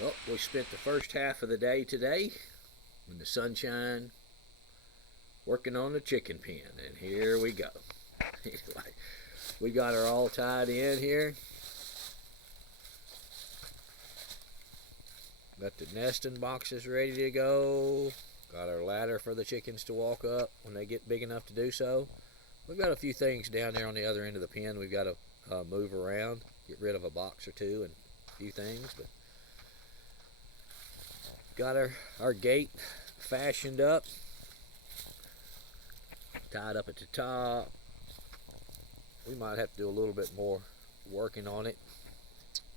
Well, we spent the first half of the day today in the sunshine working on the chicken pen, and here we go. We got her all tied in here. Got the nesting boxes ready to go. Got our ladder for the chickens to walk up when they get big enough to do so. We've got a few things down there on the other end of the pen we've got to move around, get rid of a box or two and a few things, but got our gate fashioned up, tied up at the top. We might have to do a little bit more working on it.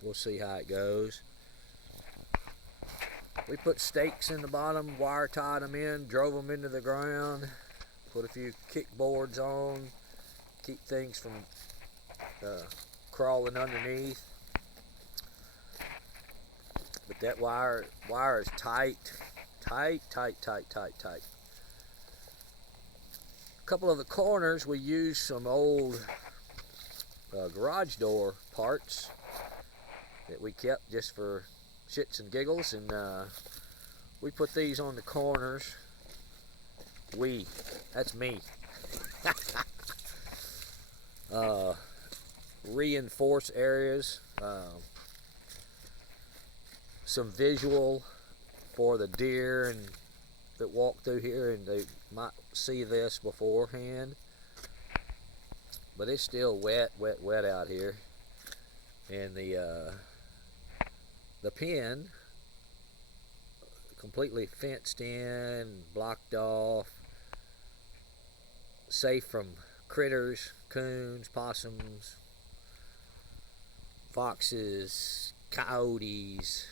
We'll see how it goes. We put stakes in the bottom, wire tied them in, drove them into the ground, put a few kickboards on, keep things from crawling underneath. But that wire is tight. A couple of the corners we used some old garage door parts that we kept just for shits and giggles, and we put these on the corners. That's me. Reinforce areas, some visual for the deer and that walk through here, and they might see this beforehand. But it's still wet out here, and the pen completely fenced in, blocked off, safe from critters, coons, possums, foxes, coyotes.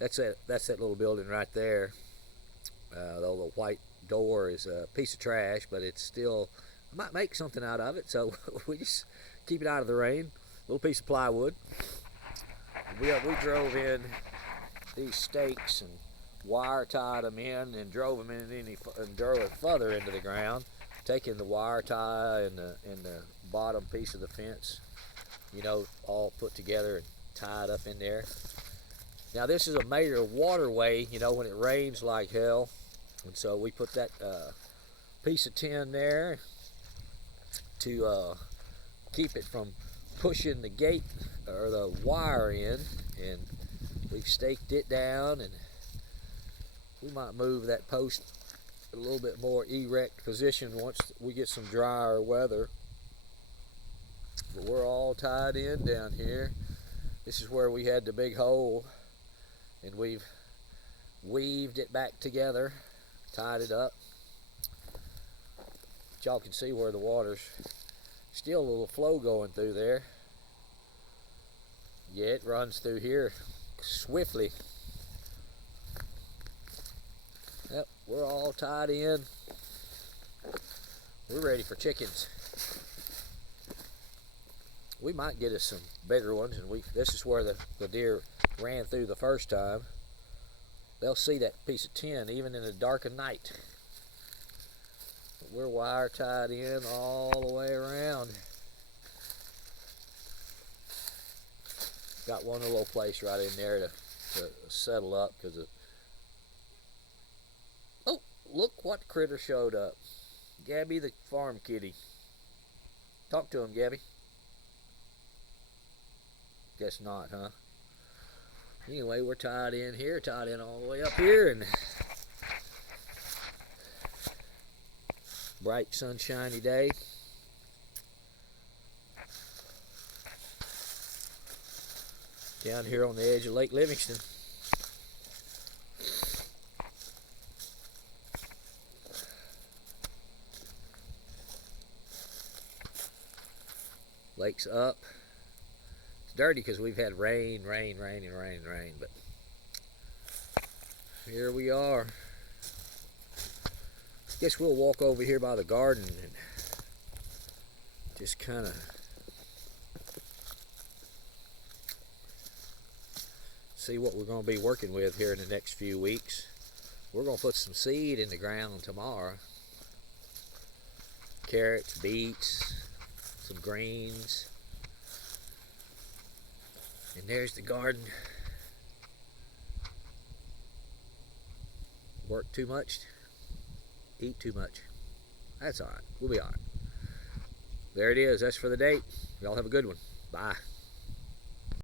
That's that little building right there. Though the white door is a piece of trash, but it's still, I might make something out of it, so we just keep it out of the rain. A little piece of plywood. We drove in these stakes and wire tied them in and drove them and drove it further into the ground, taking the wire tie and the bottom piece of the fence, all put together and tied up in there. Now this is a major waterway, when it rains like hell, and so we put that piece of tin there to keep it from pushing the gate or the wire in, and we've staked it down, and we might move that post a little bit more erect position once we get some drier weather. But we're all tied in down here. This is where we had the big hole, and we've weaved it back together, tied it up. But y'all can see where the water's still a little flow going through there. Yeah, it runs through here swiftly. Yep, we're all tied in. We're ready for chickens. We might get us some bigger ones, and this is where the deer ran through the first time. They'll see that piece of tin even in the dark of night. But we're wire tied in all the way around. Got one little place right in there to settle up, because oh, look what critter showed up. Gabby the farm kitty. Talk to him, Gabby. Guess not, huh? Anyway, we're tied in here, tied in all the way up here, and bright sunshiny day. Down here on the edge of Lake Livingston. Lake's up. It's dirty because we've had rain, but here we are. Guess we'll walk over here by the garden and just kind of see what we're going to be working with here in the next few weeks. We're going to put some seed in the ground tomorrow. Carrots, beets, some greens. And there's the garden. work too much, eat too much. That's all right. We'll be all right. There it is. That's for the date. Y'all have a good one. Bye.